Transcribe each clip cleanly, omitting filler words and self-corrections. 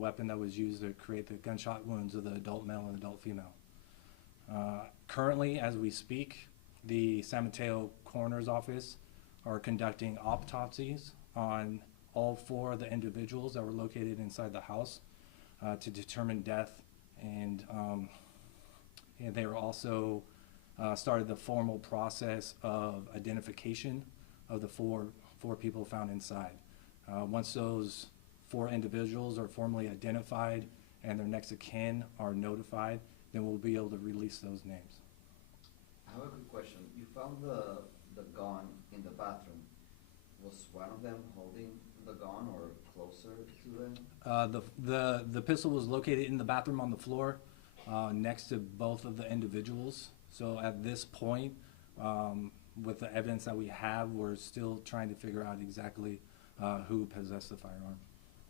weapon that was used to create the gunshot wounds of the adult male and adult female. Currently, as we speak, the San Mateo Coroner's Office are conducting autopsies on all 4 of the individuals that were located inside the house to determine death, and they were also started the formal process of identification of the four people found inside. Once those 4 individuals are formally identified and their next of kin are notified, then we'll be able to release those names. I have a quick question. You found the gun in the bathroom. Was one of them holding the gun or closer to them? The pistol was located in the bathroom on the floor next to both of the individuals. So at this point, with the evidence that we have, we're still trying to figure out exactly who possessed the firearm.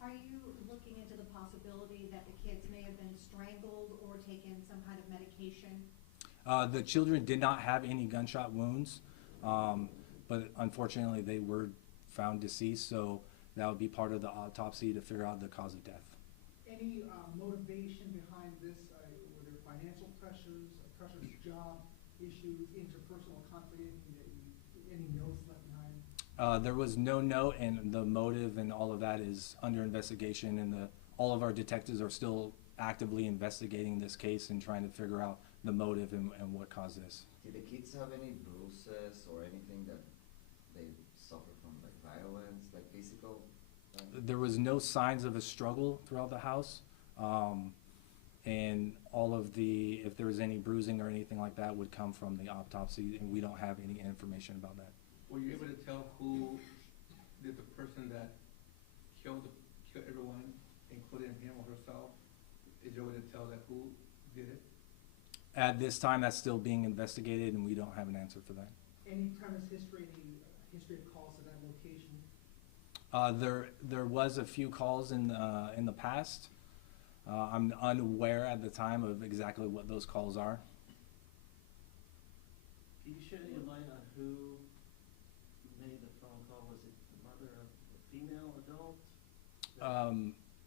Are you looking into the possibility that the kids may have been strangled or taken some kind of medication? The children did not have any gunshot wounds, but unfortunately they were found deceased, so that would be part of the autopsy to figure out the cause of death. Any motivation behind this? Were there financial pressures, job issues, interpersonal conflict, any notes left behind? There was no note, and the motive and all of that is under investigation, and all of our detectives are still actively investigating this case and trying to figure out the motive and what caused this. Did the kids have any bruises or anything that they suffered from, like violence, like physical? There was no signs of a struggle throughout the house, and all of if there was any bruising or anything like that would come from the autopsy, and we don't have any information about that. Were you able to tell who did the person that killed everyone, including him or herself? Is there a way to tell that who did it? At this time, that's still being investigated, and we don't have an answer for that. Any previous history, history of calls to that location? There was a few calls in the past. I'm unaware at the time of exactly what those calls are. Can you shed any light on who made the phone call? Was it the mother of the female adult?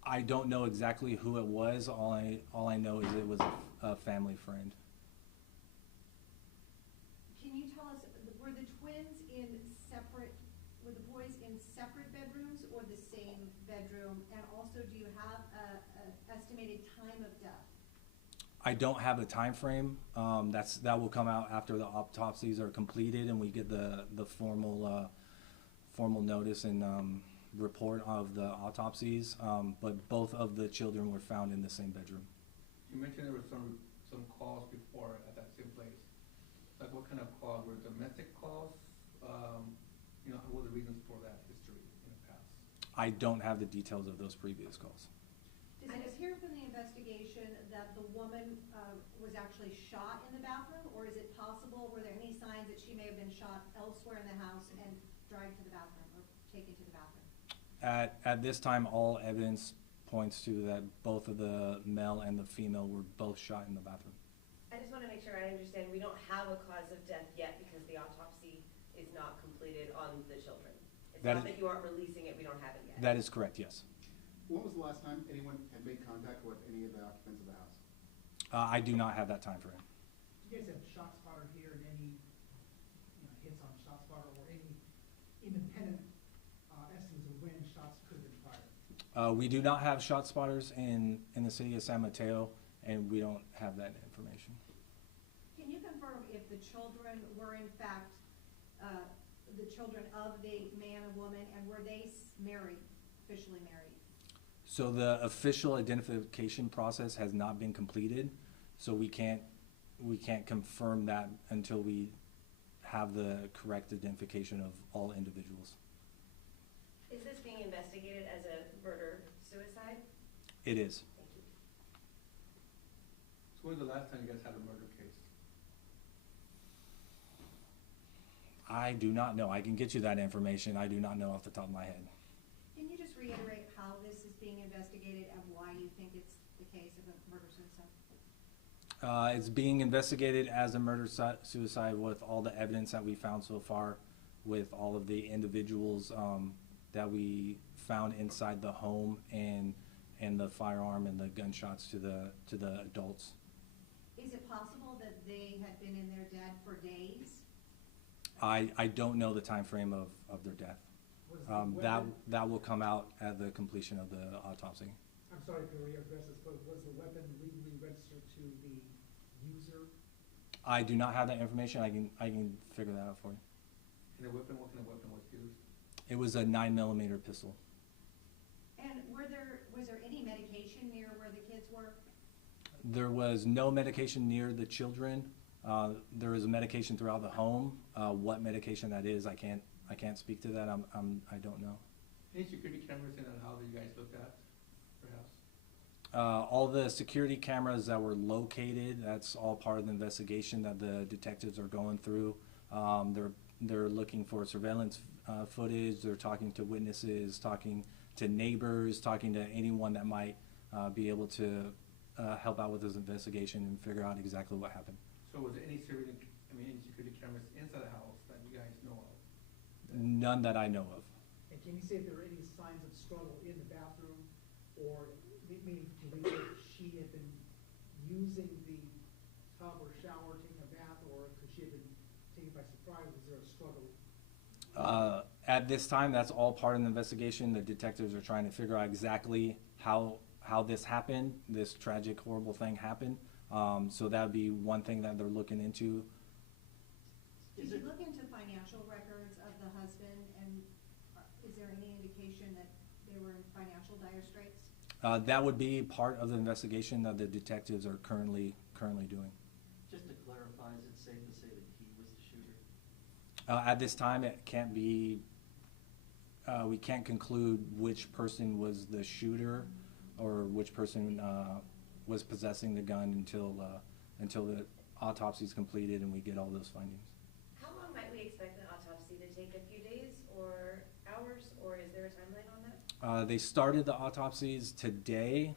I don't know exactly who it was. All I know is it was a family friend. Can you tell us, were the twins were the boys in separate bedrooms or the same bedroom? And also, do you have an estimated time of death? I don't have a time frame. That will come out after the autopsies are completed and we get the formal notice and report of the autopsies. But both of the children were found in the same bedroom. You mentioned there were some calls before at that same place. Like what kind of calls? Were domestic calls? What were the reasons for that history in the past? I don't have the details of those previous calls. Does it appear from the investigation that the woman was actually shot in the bathroom, or is it possible, were there any signs that she may have been shot elsewhere in the house and dragged to the bathroom or taken to the bathroom? At this time, all evidence points to that both of the male and the female were both shot in the bathroom. I just want to make sure I understand. We don't have a cause of death yet because the autopsy is not completed on the children. It's not that you aren't releasing it, we don't have it yet. That is correct, yes. When was the last time anyone had made contact with any of the occupants of the house? I do not have that time frame. Do you guys have shot spotter here and any hits on shot spotter or any independent estimates of when shots could have been fired? We do not have shot spotters in the city of San Mateo, and we don't have that information. Can you confirm if the children were in fact the children of the man and woman, and were they married, officially married? So the official identification process has not been completed, so we can't confirm that until we have the correct identification of all individuals. Is this being investigated as a murder-suicide? It is. Thank you. So when was the last time you guys had a murder case? I do not know. I can get you that information. I do not know off the top of my head. Can you just reiterate how this is being investigated and why you think it's the case of a murder-suicide? It's being investigated as a murder-suicide with all the evidence that we found so far, with all of the individuals that we found inside the home, and and the firearm and the gunshots to the adults. Is it possible that they had been in their dad for days? I don't know the time frame of their death. Was the weapon, That will come out at the completion of the autopsy. I'm sorry to readdress this, but was the weapon legally registered to the user? I do not have that information. I can figure that out for you. And the weapon, what kind of weapon was used? It was a 9mm pistol. And was there any medication near where the kids were? There was no medication near the children. There is a medication throughout the home. What medication that is, I can't speak to that. I don't know. Any security cameras in the house that you guys looked at, perhaps? All the security cameras that were located, that's all part of the investigation that the detectives are going through. They're looking for surveillance footage. They're talking to witnesses, talking to neighbors, talking to anyone that might be able to help out with this investigation and figure out exactly what happened. So was there any any security cameras inside the house that you guys know of? None that I know of. And can you say if there were any signs of struggle in the bathroom, or meaning to believe that she had been using the tub or shower, taking a bath, or could she have been taken by surprise? Was there a struggle? At this time, that's all part of the investigation. The detectives are trying to figure out exactly how this happened, this tragic, horrible thing happened. So that would be one thing that they're looking into. Did you look into financial records of the husband, and is there any indication that they were in financial dire straits? That would be part of the investigation that the detectives are currently doing. Just to clarify, is it safe to say that he was the shooter? At this time, it can't be, we can't conclude which person was the shooter or which person was possessing the gun until the autopsy is completed and we get all those findings. How long might we expect the autopsy to take? A few days or hours, or is there a timeline on that? They started the autopsies today.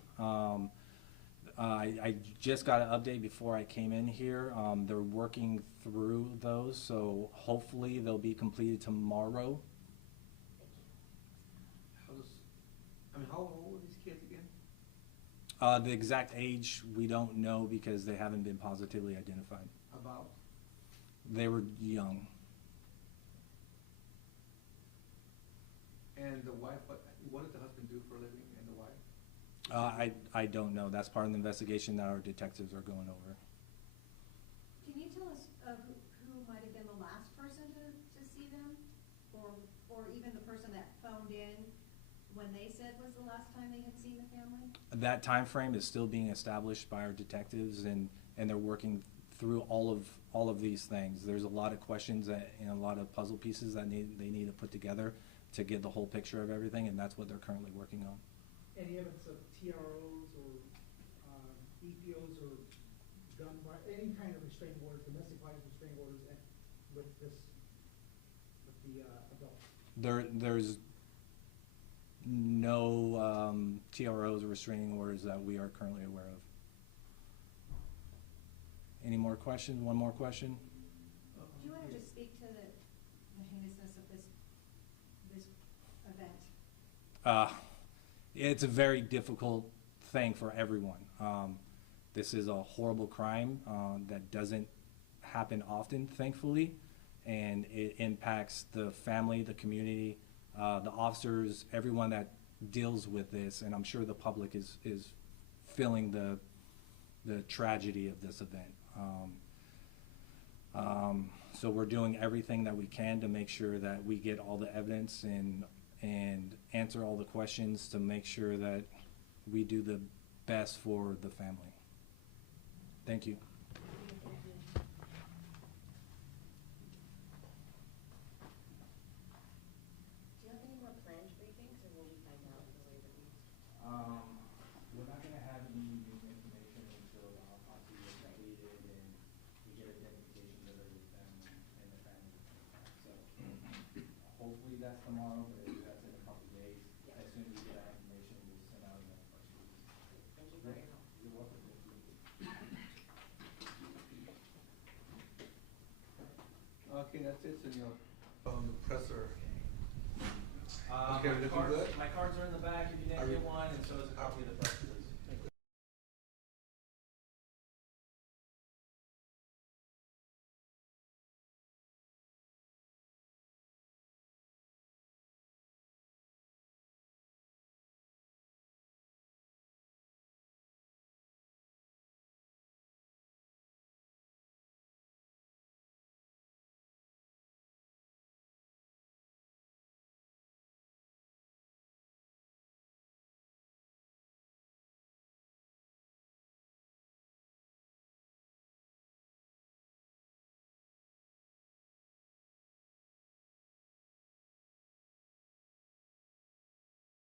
I just got an update before I came in here. They're working through those, so hopefully they'll be completed tomorrow. How old were these kids again? The exact age, we don't know because they haven't been positively identified. About? They were young. And the wife, what did the husband do for a living, and the wife? I don't know. That's part of the investigation that our detectives are going over. Can you tell us who might have been the last person to see them? Or even the person that phoned in when they said was the last time they had seen the family? That time frame is still being established by our detectives, and they're working through all of these things. There's a lot of questions and a lot of puzzle pieces that they need to put together to get the whole picture of everything, and that's what they're currently working on. Any evidence of TROs or EPOs or any kind of restraining orders, domestic violence restraining orders with the adult? There's no TROs or restraining orders that we are currently aware of. Any more questions? One more question? Do you want to just speak to the heinousness of this event? It's a very difficult thing for everyone. This is a horrible crime that doesn't happen often, thankfully, and it impacts the family, the community, the officers, everyone that deals with this, and I'm sure the public is feeling the tragedy of this event. So we're doing everything that we can to make sure that we get all the evidence and answer all the questions to make sure that we do the best for the family. Thank you. Do you have any more planned briefings, or will we find out the way that we? We're not going to have any new information until the autopsy is completed and we get identification of the family and the family. So hopefully that's tomorrow, but if that's in a couple days, Yeah. as soon as we get that information, we'll send out a press release. Thank you for your help. You're welcome. Thank you. Okay, that's it, senor. The presser. Okay, looking good? My cards are in the back if you Are didn't you- get one, and so is a copy of the press